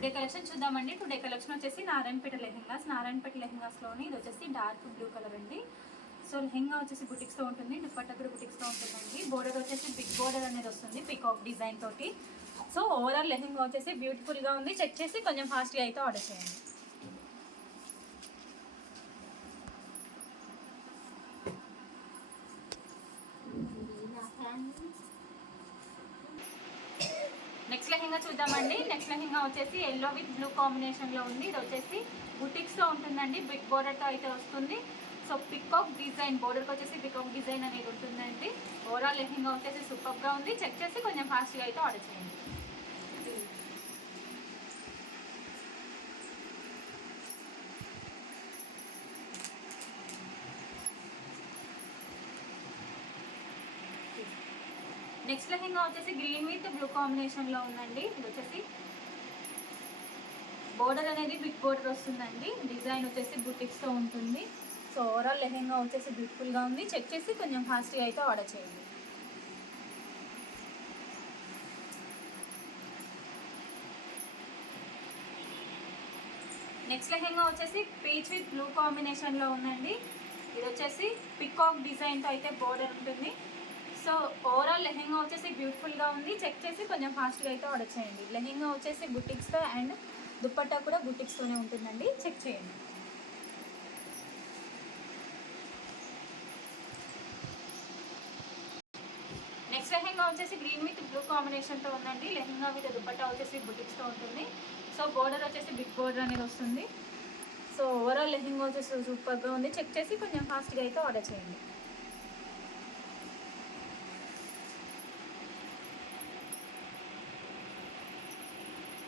Today collection చూద్దామండి. Today collection వచ్చేసి నారాయణపేట లెహెంగాస్లోని ఇది వచ్చేసి డార్క్ బ్లూ కలర్ అండి. సో లెహెంగా వచ్చేసి బుటిక్స్తో ఉంటుంది, దుపట్టా కూడా బుటిక్స్తో ఉంటుందండి. బోర్డర్ వచ్చేసి బిగ్ బోర్డర్ అనేది వస్తుంది పికాక్ డిజైన్ తోటి. సో ఓవరాల్ లెహెంగా వచ్చేసి బ్యూటిఫుల్గా ఉంది. చెక్ చేసి కొంచెం ఫాస్ట్గా అయితే ఆర్డర్ చేయండి. నెక్స్ట్ లెహెంగా చూద్దామండి. నెక్స్ట్ లెహెంగా వచ్చేసి ఎల్లో విత్ బ్లూ కాంబినేషన్లో ఉంది. ఇది వచ్చేసి బుటిక్స్తో ఉంటుందండి, బిగ్ బోర్డర్తో అయితే వస్తుంది. సో పికాక్ డిజైన్, బోర్డర్కి వచ్చేసి పికాక్ డిజైన్ అనేది ఉంటుందండి. ఓవరాల్ లెహెంగా వచ్చేసి సూపర్గా ఉంది. చెక్ చేసి కొంచెం ఫాస్ట్గా అయితే ఆర్డర్ చేయండి. నెక్స్ట్ లెహెంగా వచ్చేసి గ్రీన్ విత్ బ్లూ కాంబినేషన్లో ఉందండి. ఇది వచ్చేసి బోర్డర్ అనేది బిగ్ బోర్డర్ వస్తుందండి. డిజైన్ వచ్చేసి బుటిక్స్తో ఉంటుంది. సో ఓవరాల్ లెహెంగా వచ్చేసి బ్యూటిఫుల్గా ఉంది. చెక్ చేసి కొంచెం ఫాస్ట్గా అయితే ఆర్డర్ చేయండి. నెక్స్ట్ లెహెంగా వచ్చేసి పీచ్ విత్ బ్లూ కాంబినేషన్లో ఉందండి. ఇది వచ్చేసి పికాక్ డిజైన్తో అయితే బోర్డర్ ఉంటుంది. సో ఓవరాల్ లెహెంగా వచ్చేసి బ్యూటిఫుల్గా ఉంది. చెక్ చేసి కొంచెం ఫాస్ట్గా అయితే ఆర్డర్ చేయండి. లెహెంగా వచ్చేసి బుటిక్స్తో అండ్ దుపట్టా కూడా బుటిక్స్తోనే ఉంటుందండి. చెక్ చేయండి. నెక్స్ట్ లెహెంగా వచ్చేసి గ్రీన్ విత్ బ్లూ కాంబినేషన్తో ఉందండి. లెహెంగా విత్ దుపట్టా వచ్చేసి బుటిక్స్తో ఉంటుంది. సో బోర్డర్ వచ్చేసి బిగ్ బోర్డర్ అనేది వస్తుంది. సో ఓవరాల్ లెహెంగా వచ్చేసి సూపర్గా ఉంది. చెక్ చేసి కొంచెం ఫాస్ట్గా అయితే ఆర్డర్ చేయండి.